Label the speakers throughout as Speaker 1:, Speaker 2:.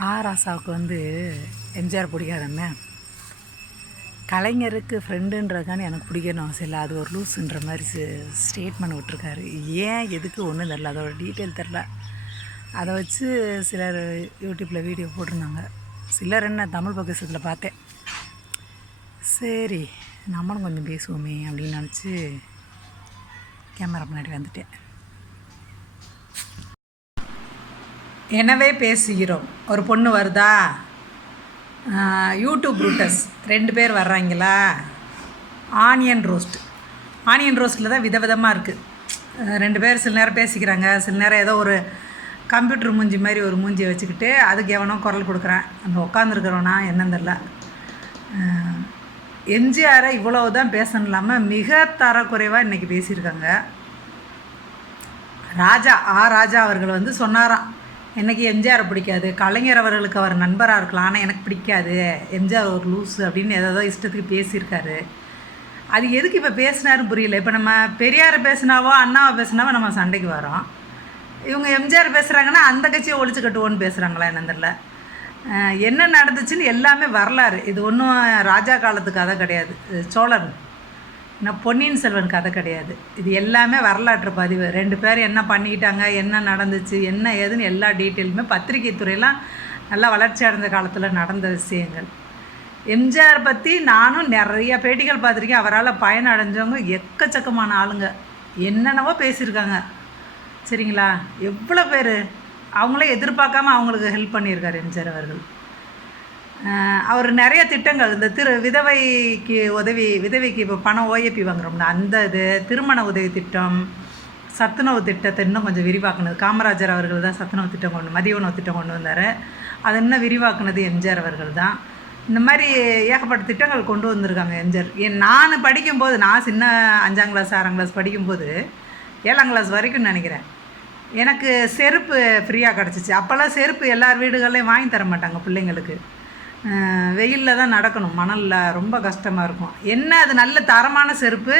Speaker 1: ஆராசாவுக்கு வந்து எம்ஜிஆர் பிடிக்காதண்ணே கலைஞருக்கு ஃப்ரெண்டுன்றதுக்கான எனக்கு பிடிக்கணும். அவசியம் இல்லை அது ஒரு லூஸுன்ற மாதிரி ஸ்டேட்மெண்ட் விட்டுருக்காரு. ஏன் எதுக்கு ஒன்றும் தெரில அதோட டீட்டெயில் தெரில அதை வச்சு சிலர் யூடியூப்பில் வீடியோ போட்டிருந்தாங்க. சிலர் என்ன தமிழ் பக்கத்தில் பார்த்தேன். சரி நம்மளும் கொஞ்சம் பேசுவோமே அப்படின்னு நினச்சி கேமரா முன்னாடி வந்துட்டேன். எனவே பேசுகிறோம். ஒரு பொண்ணு வருதா? யூடியூப் ரூட்டர்ஸ் ரெண்டு பேர் வர்றாங்களா? ஆனியன் ரோஸ்ட் ஆனியன் ரோஸ்ட்டில் தான் விதவிதமாக இருக்குது ரெண்டு பேர் சில நேரம் பேசிக்கிறாங்க. சில நேரம் ஏதோ ஒரு கம்ப்யூட்டர் மூஞ்சி மாதிரி ஒரு மூஞ்சியை வச்சுக்கிட்டு அதுக்கு எவனோ குரல் கொடுக்குறேன். நம்ம உட்காந்துருக்குறோனா என்னன்னு தெரில எம்ஜிஆரை இவ்வளவு தான் பேசணும் இல்லாமல் மிக தரக்குறைவாக இன்றைக்கி பேசியிருக்காங்க. ராஜா ஆ ராஜா அவர்கள் வந்து சொன்னாராம். எனக்கு எம்ஜிஆரை பிடிக்காது. கலைஞர் அவர்களுக்கு அவர் நண்பராக இருக்கலாம். ஆனால் எனக்கு பிடிக்காது. எம்ஜிஆர் ஒரு லூஸு அப்படின்னு ஏதோ இஷ்டத்துக்கு பேசியிருக்காரு. அது எதுக்கு இப்போ பேசினாருன்னு புரியல. இப்போ நம்ம பெரியாரை பேசினாவோ அண்ணாவை பேசினாவோ நம்ம சண்டைக்கு வரோம். இவங்க எம்ஜிஆர் பேசுகிறாங்கன்னா அந்த கட்சியை ஒழிச்சு கட்டுவோன்னு பேசுகிறாங்களா என்ன தெரில என்ன நடந்துச்சுன்னு எல்லாமே வரலாறு. இது ஒன்றும் ராஜா காலத்து கதை கிடையாது சோழன் நான் பொன்னியின் செல்வன் கதை கிடையாது. இது எல்லாமே வரலாற்று பதிவு. ரெண்டு பேர் என்ன பண்ணிக்கிட்டாங்க என்ன நடந்துச்சு என்ன ஏதுன்னு எல்லா டீட்டெயிலுமே பத்திரிகை துறையெல்லாம் நல்லா வளர்ச்சி அடைந்த காலத்தில் நடந்த விஷயங்கள். எம்ஜிஆர் பற்றி நானும் நிறைய பேட்டிகள் பார்த்துருக்கேன். அவரால் பயன் அடைஞ்சவங்க எக்கச்சக்கமான ஆளுங்க. என்னென்னவோ பேசியிருக்காங்க. சரிங்களா? எவ்வளோ பேர்? அவங்களே எதிர்பார்க்காம அவங்களுக்கு ஹெல்ப் பண்ணியிருக்கார் எம்ஜிஆர் அவர்கள். அவர் நிறைய திட்டங்கள் இந்த திரு விதவைக்கு உதவி விதவைக்கு இப்போ பணம் ஓஏபி வாங்குறோம்னா அந்த இது திருமண உதவி திட்டம் சத்துணவு திட்டத்தை இன்னும் கொஞ்சம் விரிவாக்குனது. காமராஜர் அவர்கள் தான் சத்துணவு திட்டம் கொண்டு மதிய உணவு திட்டம் கொண்டு வந்தார். அதை இன்னும் விரிவாக்குனது எம்ஜிஆர் அவர்கள் தான். இந்த மாதிரி ஏகப்பட்ட திட்டங்கள் கொண்டு வந்திருக்காங்க எம்ஜிஆர். ஏன் நான் படிக்கும்போது நான் சின்ன அஞ்சாம் கிளாஸ் ஆறாம் கிளாஸ் படிக்கும்போது ஏழாம் கிளாஸ் வரைக்கும் நினைக்கிறேன். எனக்கு செருப்பு ஃப்ரீயாக கிடச்சிச்சு. அப்போல்லாம் செருப்பு எல்லார் வீடுகள்லையும் வாங்கி தர மாட்டாங்க பிள்ளைங்களுக்கு. வெயிலில் தான் நடக்கணும். மணலில் ரொம்ப கஷ்டமாக இருக்கும். என்ன அது நல்ல தரமான செருப்பு?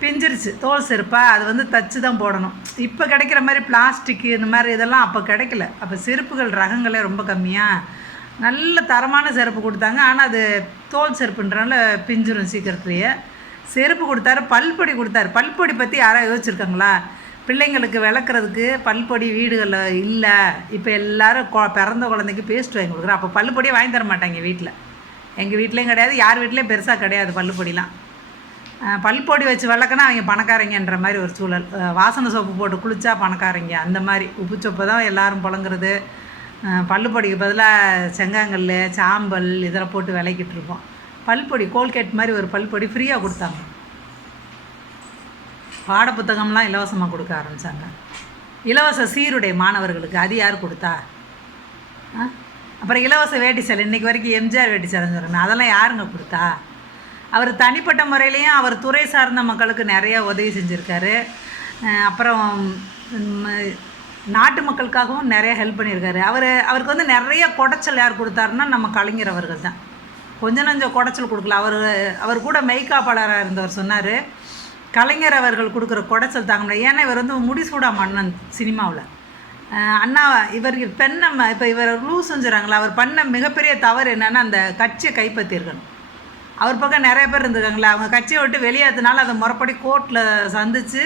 Speaker 1: பிஞ்சிருச்சு. தோல் செருப்பாக அது வந்து தச்சு தான் போடணும். இப்போ கிடைக்கிற மாதிரி பிளாஸ்டிக்கு இந்த மாதிரி இதெல்லாம் அப்போ கிடைக்கல. அப்போ செருப்புகள் ரகங்களே ரொம்ப கம்மியாக நல்ல தரமான செருப்பு கொடுத்தாங்க. ஆனால் அது தோல் செருப்புன்றனால பிஞ்சிரும் சீக்கிரத்துலேயே. செருப்பு கொடுத்தாரு பல்பொடி கொடுத்தாரு. பல்பொடி பற்றி யாராவது யோசிச்சிருக்காங்களா? பிள்ளைங்களுக்கு விளக்குறதுக்கு பல்பொடி வீடுகளில் இல்லை. இப்போ எல்லோரும் கொ பிறந்த குழந்தைக்கு பேஸ்ட் வாங்கி கொடுக்குறோம். அப்போ பல்லுப்பொடியே வாங்கி தர மாட்டாங்க வீட்டில் எங்கள் வீட்லேயும் கிடையாது யார் வீட்லேயும் பெருசாக கிடையாது பல்லுப்பொடிலாம் பல்பொடி வச்சு விளக்குனா அவங்க பணக்காரங்கன்ற மாதிரி ஒரு சூழல். வாசனை சோப்பு போட்டு குளிச்சா பணக்காரங்க. அந்த மாதிரி உப்பு சோப்பு தான் எல்லோரும் புழங்குறது. பல்லுப்பொடிக்கு பதிலாக செங்காங்கல் சாம்பல் இதெல்லாம் போட்டு விளக்கிட்டு இருப்போம். பல்பொடி கோல்கேட் மாதிரி ஒரு பல்பொடி ஃப்ரீயாக கொடுத்தாங்க. பாடப்புத்தகம்லாம் இலவசமாக கொடுக்க ஆரம்பித்தாங்க இலவச சீருடை மாணவர்களுக்கு அது யார் கொடுத்தா? அப்புறம் இலவச வேட்டி சேலை இன்றைக்கி வரைக்கும் எம்ஜிஆர் வேட்டி சேலை சொல்கிறேன் அதெல்லாம் யாருங்க கொடுத்தா? அவர் தனிப்பட்ட முறையிலையும் அவர் துறை சார்ந்த மக்களுக்கு நிறைய உதவி செஞ்சுருக்காரு. அப்புறம் நாட்டு மக்களுக்காகவும் நிறைய ஹெல்ப் பண்ணியிருக்காரு. அவர் அவருக்கு வந்து நிறைய குடைச்சல் யார் கொடுத்தாருன்னா நம்ம கலைஞர் அவர்கள் தான். கொஞ்சம் நஞ்சம் குடைச்சல் கொடுக்கல. அவர் அவர் கூட மெய்காப்பாளராக இருந்தவர் சொன்னார். கலைஞர் அவர்கள் கொடுக்குற குடைச்சல் தாங்க முடியாது ஏன்னா இவர் வந்து முடிசூடா மன்னன் சினிமாவில். அண்ணா இவர் பெண்ணை இப்போ இவர் லூஸ் செஞ்சுறாங்களா அவர் பண்ண மிகப்பெரிய தவறு என்னென்னா அந்த கட்சியை கைப்பற்றியிருக்கணும். அவர் பக்கம் நிறைய பேர் இருந்திருக்காங்களா அவங்க கட்சியை விட்டு வெளியேற்றினால அதை முறைப்படி கோர்ட்டில் சந்தித்து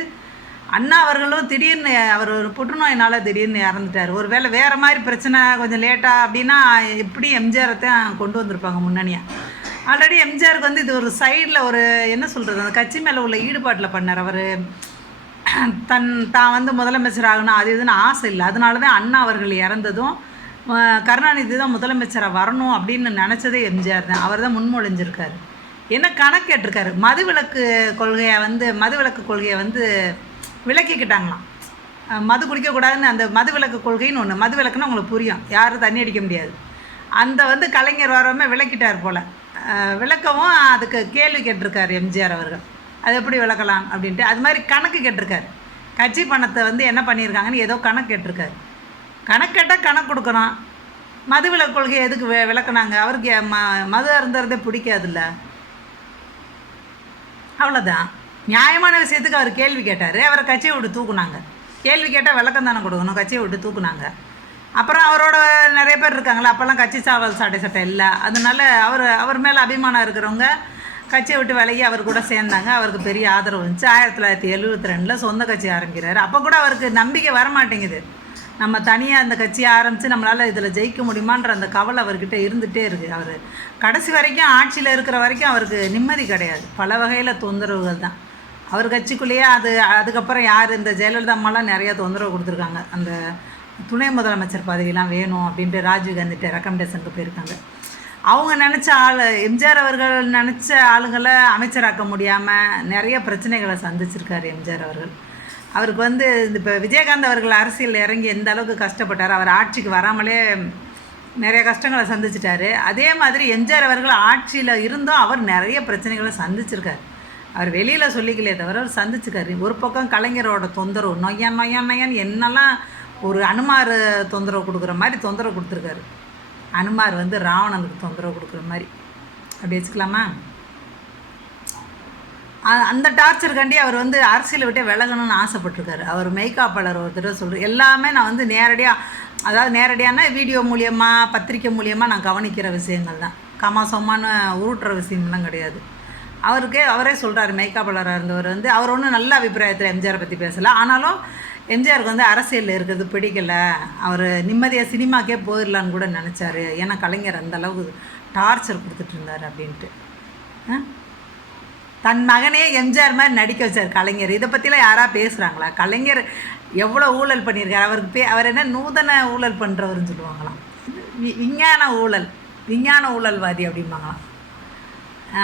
Speaker 1: அண்ணா அவர்களும் திடீர்னு அவர் ஒரு புற்றுநோயினால் திடீர்னு இறந்துட்டார். ஒரு வேளை வேறு மாதிரி பிரச்சனை கொஞ்சம் லேட்டாக அப்படின்னா எப்படி எம்ஜிஆரத்தையும் கொண்டு வந்திருப்பாங்க முன்னணியாக ஆல்ரெடி எம்ஜிஆருக்கு வந்து இது ஒரு சைடில் ஒரு என்ன சொல்கிறது அந்த கட்சி மேலே உள்ள ஈடுபாட்டில் பண்ணார் அவர். தன் தான் வந்து முதலமைச்சர் ஆகணும் அது இதுன்னு ஆசை இல்லை. அதனால தான் அண்ணா அவர்கள் இறந்ததும் கருணாநிதி தான் முதலமைச்சராக வரணும் அப்படின்னு நினச்சதே எம்ஜிஆர் தான். அவர் தான் முன்மொழிஞ்சிருக்காரு. என்ன கணக்கு கேட்டிருக்காரு? மதுவிலக்கு கொள்கையை வந்து மதுவிலக்கு கொள்கையை வந்து விலக்கிக்கிட்டாங்களாம். மது குடிக்கக்கூடாதுன்னு அந்த மதுவிலக்கு கொள்கைன்னு ஒன்று மதுவிலக்குன்னா உங்களுக்கு புரியும். யாரும் தண்ணி அடிக்க முடியாது. அந்த வந்து கலைஞர் வரவுமே விளக்கிட்டார் போல். விளக்கவும் அதுக்கு கேள்வி கேட்டிருக்கார் எம்ஜிஆர் அவர்கள். அது எப்படி விளக்கலாம்? அப்படின்ட்டு. அது மாதிரி கணக்கு கேட்டிருக்காரு. கட்சி பணத்தை வந்து என்ன பண்ணியிருக்காங்கன்னு ஏதோ கணக்கு கேட்டிருக்காரு. கணக்கு கேட்டால் கணக்கு கொடுக்கணும். மதுவிலக்கு கொள்கையை எதுக்கு வி விளக்குனாங்க? அவருக்கு ம மது அருந்துறதே பிடிக்காதுல்ல? அவ்வளோதான் நியாயமான விஷயத்துக்கு அவர் கேள்வி கேட்டார். அவரை கட்சியை விட்டு தூக்குனாங்க. கேள்வி கேட்டால் விளக்கம் தானே கொடுக்கணும். கட்சியை விட்டு தூக்குனாங்க. அப்புறம் அவரோட நிறைய பேர் இருக்காங்களா அப்போல்லாம் கட்சி சாவல் சாட்டை சட்டை இல்லை. அதனால அவர் அவர் மேலே அபிமானம் இருக்கிறவங்க கட்சியை விட்டு விலகி அவர் கூட சேர்ந்தாங்க. அவருக்கு பெரிய ஆதரவு இருந்துச்சு ஆயிரத்தி தொள்ளாயிரத்தி எழுபத்தி ரெண்டில் சொந்த கட்சி ஆரம்பிக்கிறாரு. அப்போ கூட அவருக்கு நம்பிக்கை வர மாட்டேங்குது நம்ம தனியாக அந்த கட்சியை ஆரம்பித்து நம்மளால் இதில் ஜெயிக்க முடியுமான்ற அந்த கவலை அவர்கிட்ட இருந்துகிட்டே இருக்குது அவர் கடைசி வரைக்கும் ஆட்சியில் இருக்கிற வரைக்கும் அவருக்கு நிம்மதி கிடையாது. பல வகையில் தொந்தரவுகள் தான். அவர் கட்சிக்குள்ளேயே அது அதுக்கப்புறம் யார் இந்த ஜெயலலிதா அம்மாலாம் நிறையா தொந்தரவு கொடுத்துருக்காங்க. அந்த துணை முதலமைச்சர் பதவியெலாம் வேணும் அப்படின்ட்டு ராஜீவ் காந்திட்ட ரெக்கமெண்டேஷனுக்கு போயிருக்காங்க. அவங்க நினச்ச ஆள் எம்ஜிஆர் அவர்கள் நினச்ச ஆளுங்களை அமைச்சராக்க முடியாமல் நிறைய பிரச்சனைகளை சந்திச்சிருக்காரு எம்ஜிஆர் அவர்கள். அவருக்கு வந்து இப்போ விஜயகாந்த் அவர்கள் அரசியல் இறங்கி எந்த அளவுக்கு கஷ்டப்பட்டார் அவர் ஆட்சிக்கு வராமலே நிறைய கஷ்டங்களை சந்திச்சிட்டாரு. அதே மாதிரி எம்ஜிஆர் அவர்கள் ஆட்சியில் இருந்தும் அவர் நிறைய பிரச்சனைகளை சந்திச்சிருக்காரு. அவர் வெளியில் சொல்லிக்கலையே தவிர அவர் சந்திச்சுக்காரு ஒரு பக்கம் கலைஞரோட தொந்தரவு நொய்யான் நொய்யான் நொய்யான் என்னெல்லாம் ஒரு அனுமார் தொந்தரவு கொடுக்குற மாதிரி தொந்தரவு கொடுத்துருக்காரு. அனுமார் வந்து ராவணனுக்கு தொந்தரவு கொடுக்குற மாதிரி. அப்படி வச்சுக்கலாமா? அந்த டார்ச்சருக்காண்டி அவர் வந்து அரசியலை விட்டே விலகணும்னு ஆசைப்பட்டிருக்காரு. அவர் மெய்காப்பாளர் ஒருத்தர் சொல்கிற சொல்கிறார் எல்லாமே நான் வந்து நேரடியாக அதாவது நேரடியான வீடியோ மூலியமாக பத்திரிக்கை மூலியமாக நான் கவனிக்கிற விஷயங்கள் தான். கமாசமான உருட்டுற விஷயம்லாம் கிடையாது. அவருக்கே அவரே சொல்கிறாரு மெய்காப்பாளராக இருந்தவர் வந்து அவர் ஒன்றும் நல்ல அபிப்பிராயத்தில் எம்ஜிஆரை பற்றி பேசலை. ஆனாலும் எம்ஜிஆருக்கு வந்து அரசியலில் இருக்கிறது பிடிக்கல. அவர் நிம்மதியாக சினிமாக்கே போயிடலான்னு கூட நினச்சாரு. ஏன்னா கலைஞர் அந்த அளவுக்கு டார்ச்சர் கொடுத்துட்டு இருந்தார் அப்படின்ட்டு. ஆ? தன் மகனே எம்ஜிஆர் மாதிரி நடிக்க வச்சார் கலைஞர். இதை பற்றிலாம் யாராக பேசுகிறாங்களா கலைஞர் எவ்வளோ ஊழல் பண்ணியிருக்கார்? அவருக்கு பே அவர் என்ன நூதன ஊழல் பண்ணுறவர்னு சொல்லுவாங்களாம். வி- விஞ்ஞான ஊழல். விஞ்ஞான ஊழல்வாதி அப்படிம்பாங்களாம்.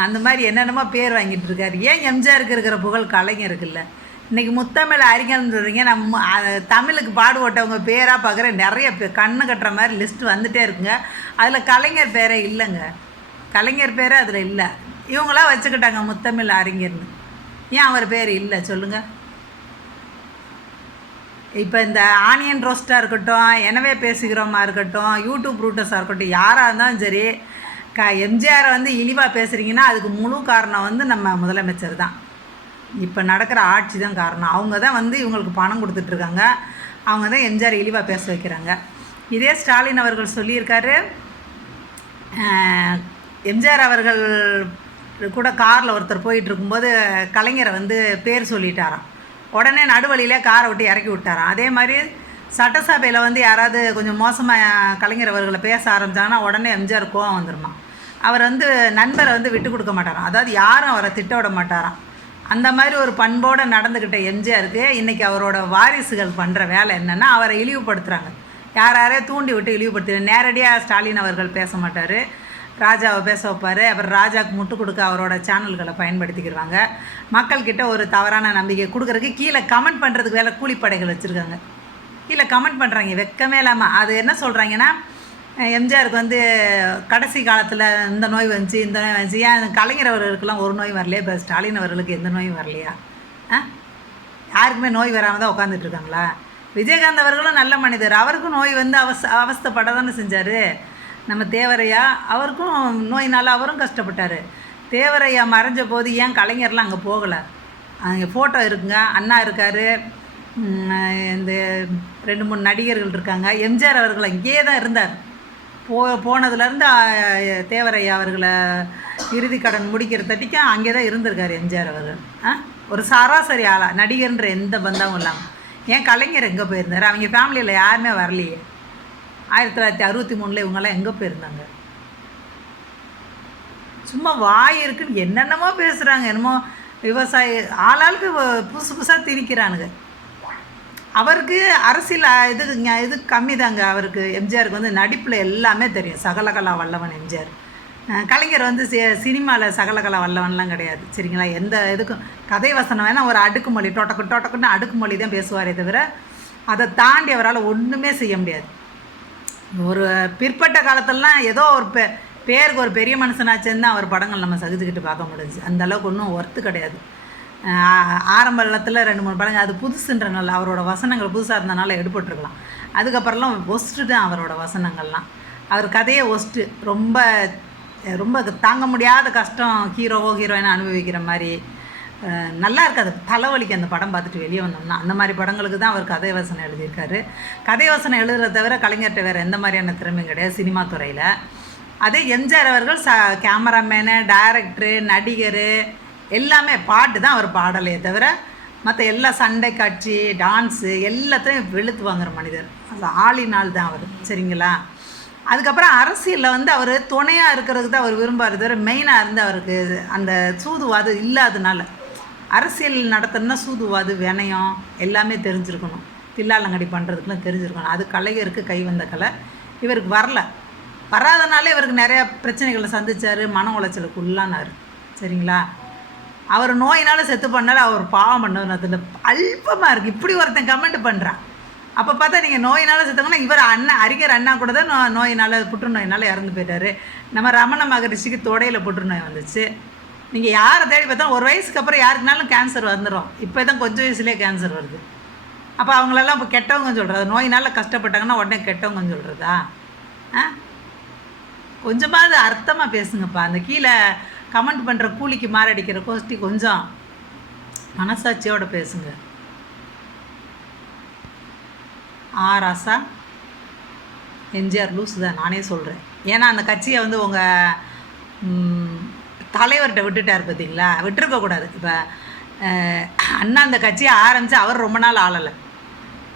Speaker 1: அந்த மாதிரி என்னென்னமோ பேர் வாங்கிட்டு இருக்காரு. ஏன் எம்ஜிஆருக்கு இருக்கிற புகழ் கலைஞருக்கு இல்லை இன்றைக்கி முத்தமிழ் அறிஞர்னு சொல்கிறீங்க நம்ம தமிழுக்கு பாடுபட்டவங்க பேராக பார்க்குற நிறைய பேர் கண்ணு கட்டுற மாதிரி லிஸ்ட் வந்துகிட்டே இருக்குங்க. அதில் கலைஞர் பேரே இல்லைங்க. கலைஞர் பேரே அதில் இல்லை. இவங்களாம் வச்சுக்கிட்டாங்க முத்தமிழ் அறிஞர்னு. ஏன் அவர் பேர் இல்லை? சொல்லுங்கள் இப்போ இந்த ஆனியன் ரோஸ்ட்டாக இருக்கட்டும் எனவே பேசுகிறோமா இருக்கட்டும் யூடியூப் ரூட்டர்ஸாக இருக்கட்டும் யாராக இருந்தாலும் சரி க எம்ஜிஆரை வந்து இழிவாக பேசுகிறீங்கன்னா அதுக்கு முழு காரணம் வந்து நம்ம முதலமைச்சர் தான். இப்போ நடக்கிற ஆட்சி தான் காரணம். அவங்க தான் வந்து இவங்களுக்கு பணம் கொடுத்துட்ருக்காங்க. அவங்க தான் எம்ஜிஆர் இழிவாக பேச வைக்கிறாங்க. இதே ஸ்டாலின் அவர்கள் சொல்லியிருக்காரு எம்ஜிஆர் அவர்கள் கூட காரில் ஒருத்தர் போயிட்டு இருக்கும்போது கலைஞரை வந்து பேர் சொல்லிட்டாராம். உடனே நடுவழியிலே காரை விட்டு இறக்கி விட்டாராம். அதே மாதிரி சட்டசபையில் வந்து யாராவது கொஞ்சம் மோசமாக கலைஞர் அவர்களை பேச ஆரம்பிச்சாங்கன்னா உடனே எம்ஜிஆர் கோவம் வந்துருமா அவர் வந்து நண்பரை வந்து விட்டு கொடுக்க மாட்டாராம். அதாவது யாரும் அவரை திட்ட விட மாட்டாராம். அந்த மாதிரி ஒரு பண்போடு நடந்துக்கிட்ட எம்ஜிஆருக்கு இன்றைக்கி அவரோட வாரிசுகள் பண்ணுற வேலை என்னென்னா அவரை இழிவுபடுத்துகிறாங்க யார் யாரே தூண்டி விட்டு இழிவுபடுத்துகிறாங்க நேரடியாக ஸ்டாலின் அவர்கள் பேச மாட்டார். ராஜாவை பேச வைப்பார். அப்புறம் ராஜாவுக்கு முட்டு கொடுக்க அவரோட சேனல்களை பயன்படுத்திக்கிறாங்க மக்கள்கிட்ட ஒரு தவறான நம்பிக்கை கொடுக்குறதுக்கு கீழே கமெண்ட் பண்ணுறதுக்கு வேலை கூலிப்படைகள் வச்சுருக்காங்க. கீழே கமெண்ட் பண்ணுறாங்க வெக்கமே இல்லாமல் அது என்ன சொல்கிறாங்கன்னா எம்ஜிஆருக்கு வந்து கடைசி காலத்தில் இந்த நோய் வந்துச்சு இந்த நோய் வந்துச்சு. ஏன் கலைஞர் அவர்களுக்கெல்லாம் ஒரு நோய் வரலையா? இப்போ ஸ்டாலின் அவர்களுக்கு எந்த நோயும் வரலையா? ஆ? யாருக்குமே நோய் வராமல் தான் உட்காந்துட்டு இருக்காங்களா? விஜயகாந்த் அவர்களும் நல்ல மனிதர். அவருக்கும் நோய் வந்து அவஸ் அவஸ்தைப்பட தானே செஞ்சார். நம்ம தேவரையா அவருக்கும் நோயினால் அவரும் கஷ்டப்பட்டார். தேவரையா மறைஞ்ச போது ஏன் கலைஞர்லாம் அங்கே போகலை? அங்கே ஃபோட்டோ இருக்குங்க. அண்ணா இருக்கார். இந்த ரெண்டு மூணு நடிகர்கள் இருக்காங்க. எம்ஜிஆர் அவர்கள் அங்கேயே தான் இருந்தார். போ போனதுலேருந்து தேவரையா அவர்களை இறுதி கடன் முடிக்கிற தட்டிக்கும் அங்கே தான் இருந்திருக்கார் எம்ஜிஆர் அவர்கள் ஆ? ஒரு சராசரி ஆளா நடிகர்ன்ற எந்த பந்தமும் இல்லாமல் ஏன் கலைஞர் எங்கே போயிருந்தார்? அவங்க ஃபேமிலியில் யாருமே வரலையே. ஆயிரத்தி தொள்ளாயிரத்தி அறுபத்தி மூணில் இவங்கெல்லாம் எங்கே போயிருந்தாங்க? சும்மா வாய் இருக்குன்னு என்னென்னமோ பேசுகிறாங்க என்னமோ விவசாயி ஆளாளுக்கு வ- புதுசு புதுசாக திணிக்கிறானுங்க. அவருக்கு அரசியல் இது இது கம்மி தாங்க அவருக்கு எம்ஜிஆருக்கு வந்து நடிப்பில் எல்லாமே தெரியும். சகலகலா வல்லவன் எம்ஜிஆர். கலைஞர் வந்து சி சினிமாவில் சகலகலா வல்லவன்லாம் கிடையாது. சரிங்களா? எந்த இதுக்கும் கதை வசனம் வேணால் ஒரு அடுக்குமொழி டொட்டக்கு டொட்டக்குன்னு அடுக்குமொழி தான் பேசுவாரே தவிர அதை தாண்டி அவரால் ஒன்றுமே செய்ய முடியாது. ஒரு பிற்பட்ட காலத்திலலாம் ஏதோ ஒரு பே பேருக்கு ஒரு பெரிய மனுஷனாச்சுன்னு தான் அவர் படங்கள் நம்ம சகிச்சுக்கிட்டு பார்க்க முடிஞ்சு அந்தளவுக்கு ஒன்றும் ஒர்த்து கிடையாது. ஆரம்ப காலத்தில் ரெண்டு மூணு படங்கள் அது புதுசுன்றனால அவரோட வசனங்கள் புதுசாக இருந்தனால எடுபட்டுருக்கலாம். அதுக்கப்புறம்லாம் ஒஸ்ட்டு தான் அவரோட வசனங்கள்லாம். அவர் கதையே ஒஸ்ட்டு. ரொம்ப ரொம்ப தாங்க முடியாத கஷ்டம் ஹீரோவோ ஹீரோயினோ அனுபவிக்கிற மாதிரி. நல்லா இருக்காது தலைவலிக்கு அந்த படம் பார்த்துட்டு வெளியே வந்தோம்னா. அந்த மாதிரி படங்களுக்கு தான் அவர் கதை வசனம் எழுதியிருக்காரு. கதை வசனம் எழுதுறத தவிர கலைஞர்கிட்ட வேறு எந்த மாதிரியான திறமையும் கிடையாது சினிமா துறையில். அதே எம்ஜிஆர் அவர்கள் ச கேமராமேனு டைரக்டரு நடிகர் எல்லாமே பாட்டு தான் அவர் பாடலையே தவிர மற்ற எல்லா சண்டை காட்சி டான்ஸு எல்லாத்தையும் வெளுத்து வாங்குற மனிதர். அது ஆளினால் தான் அவர். சரிங்களா? அதுக்கப்புறம் அரசியலில் வந்து அவர் துணையாக இருக்கிறதுக்கு தான் அவர் விரும்பாரு தவிர மெயினாக இருந்து அவருக்கு அந்த சூதுவாது இல்லாதனால. அரசியல் நடத்தணும்னா சூதுவாது வினயம் எல்லாமே தெரிஞ்சிருக்கணும். தில்லாலங்கடி பண்ணுறதுக்குலாம் தெரிஞ்சிருக்கணும். அது கலைஞருக்கு கை வந்த கலை. இவருக்கு வரல. வராதனால இவருக்கு நிறையா பிரச்சனைகளை சந்திச்சார். மன உளைச்சலுக்கு உள்ளானார் சரிங்களா? அவர் நோயினால் செத்து பண்ணால் அவர் பாவம் பண்ணவர் அதில் அல்பமாக இருக்குது இப்படி ஒருத்தன் கமெண்ட் பண்ணுறான் அப்போ பார்த்தா நீங்கள் நோயினால் செத்தவங்கன்னா இவர் அண்ணன் அறிஞர் அண்ணா கூட தான் நோ நோயினால் புற்றுநோயினால் இறந்து போயிட்டாரு. நம்ம ரமண மகரிஷிக்கு தொடையில் புற்றுநோய் வந்துச்சு. நீங்கள் யாரை தேடி பார்த்தா ஒரு வயசுக்கு அப்புறம் யாருக்குனாலும் கேன்சர் வந்துடும் இப்போ தான் கொஞ்சம் வயசுலேயே கேன்சர் வருது. அப்போ அவங்களெல்லாம் இப்போ கெட்டவங்க சொல்கிறது நோயினால் கஷ்டப்பட்டாங்கன்னா உடனே கெட்டவங்க சொல்கிறதா ஆ? கொஞ்சமாவது அர்த்தமாக பேசுங்கப்பா. அந்த கீழே கமெண்ட் பண்ணுற கூலிக்கு மாரடிக்கிற கோஷ்டி கொஞ்சம் மனசாட்சியோட பேசுங்க. ஆ ராசா? எம்ஜிஆர் லூஸ் தான் நானே சொல்கிறேன் ஏன்னா அந்த கட்சியை வந்து உங்கள் தலைவர்கிட்ட விட்டுட்டார் பார்த்தீங்களா விட்டுருக்கக்கூடாது இப்போ அண்ணா அந்த கட்சியை ஆரம்பித்து அவர் ரொம்ப நாள் ஆளலை.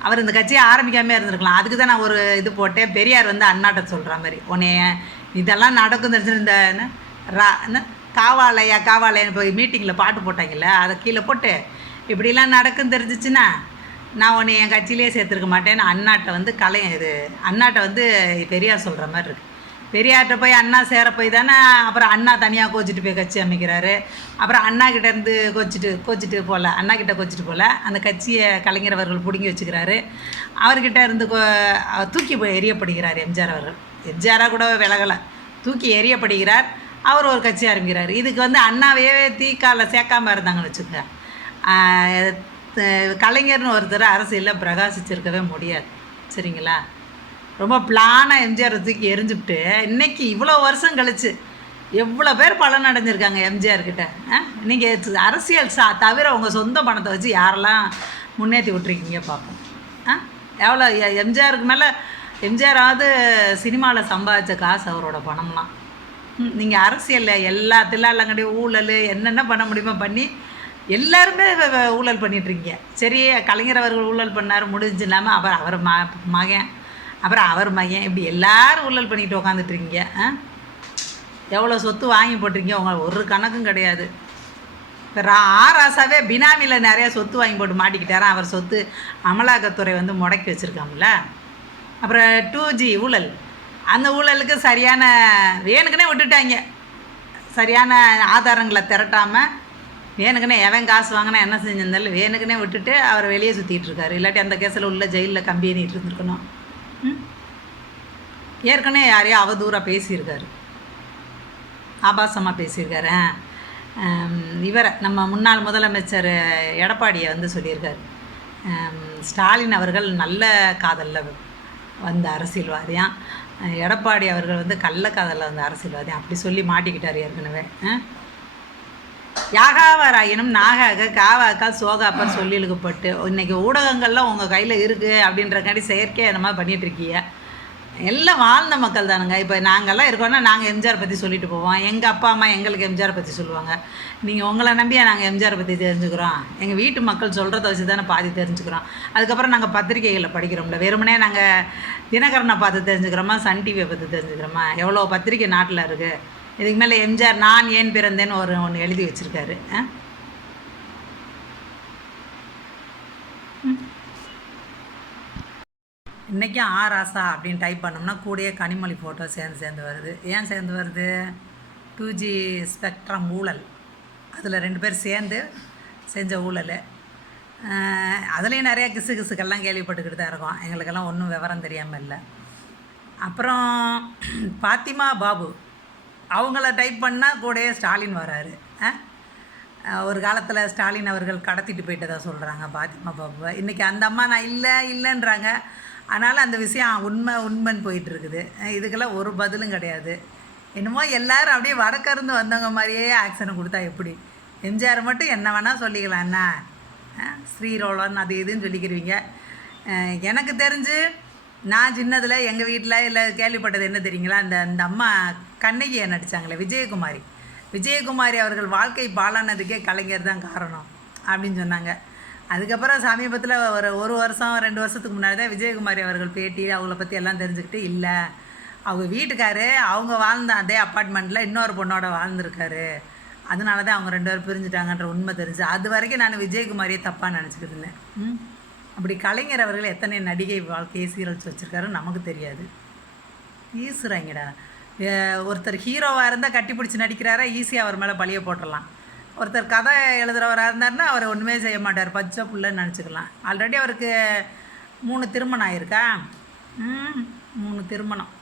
Speaker 1: அவர் இந்த கட்சியை ஆரம்பிக்காமே இருந்திருக்கலாம். அதுக்கு தான் நான் ஒரு இது போட்டேன். பெரியார் வந்து அண்ணாட்ட சொல்கிற மாதிரி. உன்னைய இதெல்லாம் நடக்கும் தெரிஞ்சு இந்த என்ன ரா என்ன? காவாலையா காவாலையான்னு போய் மீட்டிங்கில் பாட்டு போட்டாங்கல்ல அதை கீழே போட்டு இப்படிலாம் நடக்கும் தெரிஞ்சிச்சுன்னா நான் உன்னை என் கட்சியிலே சேர்த்துருக்க மாட்டேன்னு அண்ணாட்ட வந்து கலை இது அண்ணாட்ட வந்து பெரியார் சொல்கிற மாதிரி இருக்கு. பெரியார்கிட்ட போய் அண்ணா சேர போய் தானே அப்புறம் அண்ணா தனியாக கோச்சிட்டு போய் கட்சி அமைக்கிறாரு. அப்புறம் அண்ணா கிட்டேருந்து கோச்சிட்டு கோச்சிட்டு போகல அண்ணா கிட்ட கோச்சிட்டு போகல அந்த கட்சியை கலைஞர் அவர்கள் பிடுங்கி வச்சுக்கிறாரு. அவர்கிட்ட இருந்து கோ- தூக்கி போய் எரியப்படுகிறார் எம்ஜிஆர் அவர்கள். எம்ஜிஆராக கூட விலகலை. தூக்கி எரியப்படுகிறார் அவர் ஒரு கட்சி ஆரம்பிக்கிறார். இதுக்கு வந்து அண்ணாவையே தீக்கால சேர்க்காம இருந்தாங்கன்னு வச்சுக்கோங்க. கலைஞர்னு ஒருத்தர் அரசியலில் பிரகாசிச்சிருக்கவே முடியாது. சரிங்களா? ரொம்ப பிளானாக எம்ஜிஆர் தூக்கி எரிஞ்சுவிட்டு இன்னைக்கு இவ்வளோ வருஷம் கழிச்சு எவ்வளோ பேர் பலன் அடைஞ்சிருக்காங்க எம்ஜிஆர் கிட்ட? நீங்கள் அரசியல் சா தவிர உங்கள் சொந்த பணத்தை வச்சு யாரெல்லாம் முன்னேற்றி விட்ருக்கீங்க பார்ப்போம். ஆ எவ்வளோ எம்ஜிஆருக்கு மேலே எம்ஜிஆராவது சினிமாவில் சம்பாதிச்ச காசு அவரோட பணம்லாம். நீங்கள் அரசியலில் எல்லா தில்லாலங்கடையும் ஊழல் என்னென்ன பண்ண முடியுமோ பண்ணி எல்லாருமே ஊழல் பண்ணிட்டு இருக்கீங்க சரி கலைஞர் அவர்கள் ஊழல் பண்ணார் முடிஞ்சு இல்லாமல் அவர் அவர் ம மகன் அப்புறம் அவர் மகன் இப்படி எல்லாரும் ஊழல் பண்ணிட்டு உக்காந்துட்டு இருக்கீங்க ஆ? எவ்வளோ சொத்து வாங்கி போட்டிருக்கீங்க? உங்க ஒரு கணக்கும் கிடையாது. இப்போ ரா ஆராசாவே பினாமியில் நிறைய சொத்து வாங்கி போட்டு மாட்டிக்கிட்டாராம் அவர் சொத்து அமலாக்கத்துறை வந்து முடக்கி வச்சுருக்காங்கள அப்புறம் டூ ஜி ஊழல். அந்த ஊழலுக்கு சரியான வேணுக்குனே விட்டுட்டாங்க. சரியான ஆதாரங்களை திரட்டாமல் வேணுக்குனே எவன் காசு வாங்கினா என்ன செஞ்சிருந்தாலும் வேணுக்குனே விட்டுட்டு அவர் வெளியே சுற்றிட்டு இருக்காரு இல்லாட்டி அந்த கேஸில் உள்ள ஜெயிலில் கம்பி எண்ணிட்டு இருந்திருக்கணும். ம்? ஏற்கனவே யாரையோ அவதூறாக பேசியிருக்காரு. ஆபாசமாக பேசியிருக்காரு. இவரை நம்ம முன்னாள் முதலமைச்சர் எடப்பாடியை வந்து சொல்லியிருக்காரு. ஸ்டாலின் அவர்கள் நல்ல காதலில் வந்த அரசியல்வாதியான் எடப்பாடி அவர்கள் வந்து கள்ளக்காதலில் வந்து அரசியல்வாதி. அப்படி சொல்லி மாட்டிக்கிட்டார் ஏற்கனவே. யாகாவாராயினும் நாகாக காவாக்கா சோகாப்பா சொல்லிழுக்கப்பட்டு இன்னைக்கு ஊடகங்கள்லாம் உங்கள் கையில் இருக்குது அப்படின்றக்காண்டி செயற்கையாக என்னமா பண்ணிகிட்டு இருக்கீங்க? எல்லாம் வாழ்ந்த மக்கள் தானுங்க. இப்போ நாங்கள்லாம் இருக்கோம்னா நாங்கள் எம்ஜிஆர் பற்றி சொல்லிட்டு போவோம். எங்கள் அப்பா அம்மா எங்களுக்கு எம்ஜிஆர் பற்றி சொல்லுவாங்க. நீங்கள் உங்களை நம்பியா நாங்கள் எம்ஜிஆர் பற்றி தெரிஞ்சுக்கிறோம். எங்கள் வீட்டு மக்கள் சொல்கிறத வச்சு தானே பாதி தெரிஞ்சுக்கிறோம். அதுக்கப்புறம் நாங்கள் பத்திரிகைகளை படிக்கிறோம்ல. வெறுமனே நாங்கள் தினகரனை பார்த்து தெரிஞ்சுக்கிறோமா? சன் டிவியை பற்றி தெரிஞ்சுக்கிறோமா? எவ்வளோ பத்திரிக்கை நாட்டில் இருக்குது இதுக்கு மேலே எம்ஜிஆர் நான் ஏன் பிறந்தேன்னு ஒரு ஒன்று எழுதி வச்சுருக்காரு. இன்றைக்கும் ஆ ராசா அப்படின்னு டைப் பண்ணோம்னா கூடயே கனிமொழி ஃபோட்டோ சேர்ந்து சேர்ந்து வருது. ஏன் சேர்ந்து வருது? டூ ஜி ஸ்பெக்ட்ரம் ஊழல். அதில் ரெண்டு பேர் சேர்ந்து செஞ்ச ஊழல். அதுலேயும் நிறையா கிசு கிசுக்கெல்லாம் கேள்விப்பட்டுக்கிட்டு தான் இருக்கோம். எங்களுக்கெல்லாம் ஒன்றும் விவரம் தெரியாமல் இல்லை. அப்புறம் பாத்திமா பாபு. அவங்கள டைப் பண்ணால் கூடயே ஸ்டாலின் வராரு. ஒரு காலத்தில் ஸ்டாலின் அவர்கள் கடத்திட்டு போயிட்டதாக சொல்கிறாங்க பாத்திமா பாபுவை. இன்றைக்கி அந்த அம்மா நான் இல்லை இல்லைன்றாங்க. அதனால் அந்த விஷயம் உண்மை உண்மைன்னு போயிட்டு இருக்குது இதுக்கெல்லாம் ஒரு பதிலும் கிடையாது. என்னமோ எல்லாரும் அப்படியே வடக்கருந்து வந்தவங்க மாதிரியே ஆக்ஷனை கொடுத்தா எப்படி? எம்ஜிஆர் மட்டும் என்ன வேணால் சொல்லிக்கலாம் என்ன? ஸ்ரீரோலன் அது இதுன்னு சொல்லிக்கிறீங்க. எனக்கு தெரிஞ்சு நான் சின்னதில் எங்கள் வீட்டில் இல்லை கேள்விப்பட்டது என்ன தெரியுங்களா? அந்த அந்த அம்மா கண்ணகியை நடித்தாங்களே விஜயகுமாரி. விஜயகுமாரி அவர்கள் வாழ்க்கை பாலானதுக்கே கலைஞர் தான் காரணம் அப்படின்னு சொன்னாங்க. அதுக்கப்புறம் சமீபத்தில் ஒரு ஒரு வருஷம் ரெண்டு வருஷத்துக்கு முன்னாடி தான் விஜயகுமாரி அவர்கள் பேட்டி அவங்கள பற்றி எல்லாம் தெரிஞ்சுக்கிட்டு இல்லை. அவங்க வீட்டுக்காரு அவங்க வாழ்ந்த அதே அப்பார்ட்மெண்ட்டில் இன்னொரு பொண்ணோட வாழ்ந்துருக்காரு. அதனால தான் அவங்க ரெண்டு பேரும் பிரிஞ்சுட்டாங்கன்ற உண்மை தெரிஞ்சு அது வரைக்கும் நான் விஜயகுமாரியை தப்பாக நினச்சிக்கிட்டு இருந்தேன் ம்? அப்படி கலைஞர் அவர்கள் எத்தனை நடிகை வாழ்க்கையை சீரழிச்சு வச்சுருக்காரு நமக்கு தெரியாது. ஈசுறாங்கடா ஒருத்தர் ஹீரோவாக இருந்தால் கட்டி பிடிச்சி நடிக்கிறாரா? ஈஸியாக அவர் மேலே பழிய போட்டுடலாம். ஒருத்தர் கதை எழுதுகிறவராக இருந்தாருன்னா அவர் ஒன்றுமே செய்ய மாட்டார். பச்சை புள்ளன்னு நினச்சிக்கலாம். ஆல்ரெடி அவருக்கு மூணு திருமணம் ஆயிருக்கா? ம் மூணு திருமணம்.